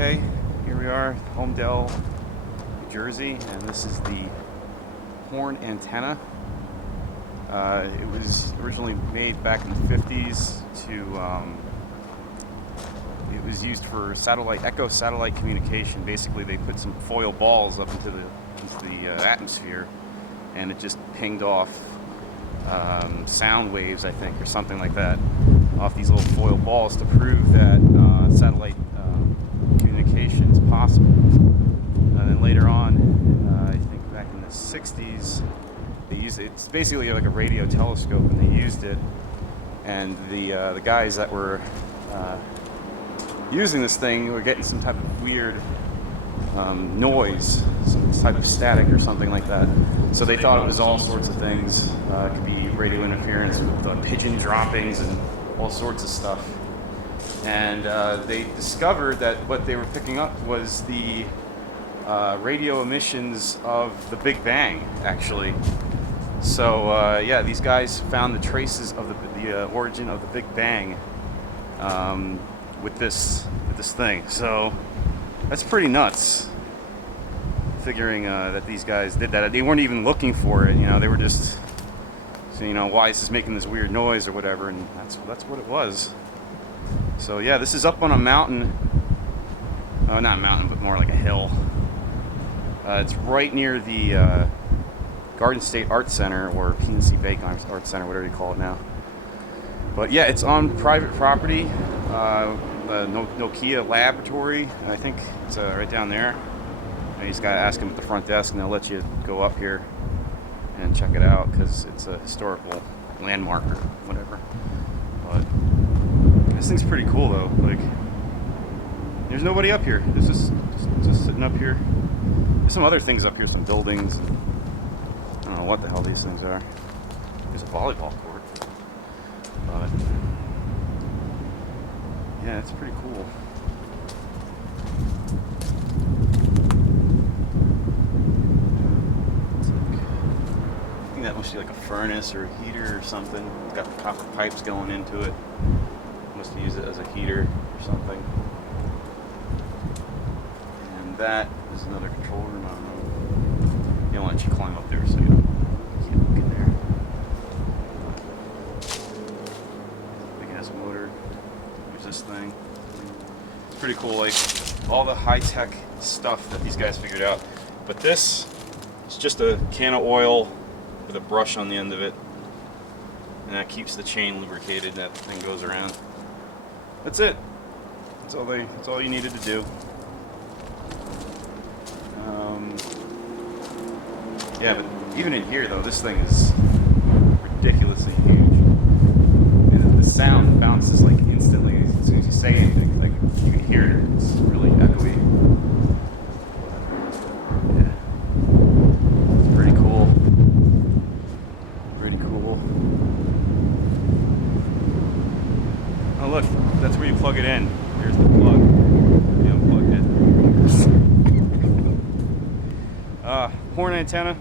Okay, here we are, Holmdel, New Jersey, and this is the horn antenna. It was originally made back in the 50s it was used for echo satellite communication. Basically, they put some foil balls up into the atmosphere, and it just pinged off sound waves, I think, or something like that, off these little foil balls to prove that satellite communication is possible. And then later on, I think back in the 60s, they used it. It's basically like a radio telescope, and they used it. And the guys that were using this thing were getting some type of weird noise, some type of static or something like that. So they thought it was all sorts of things. It could be radio interference with pigeon droppings and all sorts of stuff. And they discovered that what they were picking up was the radio emissions of the Big Bang, actually. So yeah, these guys found the traces of the origin of the Big Bang with this thing. So that's pretty nuts. Figuring that these guys did that. They weren't even looking for it. They were just saying, why is this making this weird noise or whatever, and that's what it was. So yeah, this is up on a mountain. Not a mountain, but more like a hill. It's right near the Garden State Art Center, or PNC Bank Art Center, whatever you call it now. But yeah, it's on private property. Nokia Laboratory, I think it's right down there. And you just gotta ask them at the front desk, and they'll let you go up here and check it out, because it's a historical landmark or whatever. But this thing's pretty cool, though. Like, there's nobody up here. This is just sitting up here. There's some other things up here, some buildings. I don't know what the hell these things are. There's a volleyball court. But yeah, it's pretty cool. I think that must be like a furnace or a heater or something. It's got the copper pipes going into it. Must use it as a heater or something. And that is another control room. I don't know. They don't let you climb up there, so you can't look in there. Big ass motor. There's this thing. It's pretty cool, like all the high-tech stuff that these guys figured out. But this is just a can of oil with a brush on the end of it, and that keeps the chain lubricated. That thing goes around. That's it. That's all you needed to do. Yeah, but even in here, though, this thing is ridiculously huge. And the sound bounces like instantly as soon as you say anything. Like, you can hear it. It's really echoey. Yeah, it's pretty cool. Pretty cool. Oh, look, that's where you plug it in. Here's the plug. You unplugged it. Horn antenna.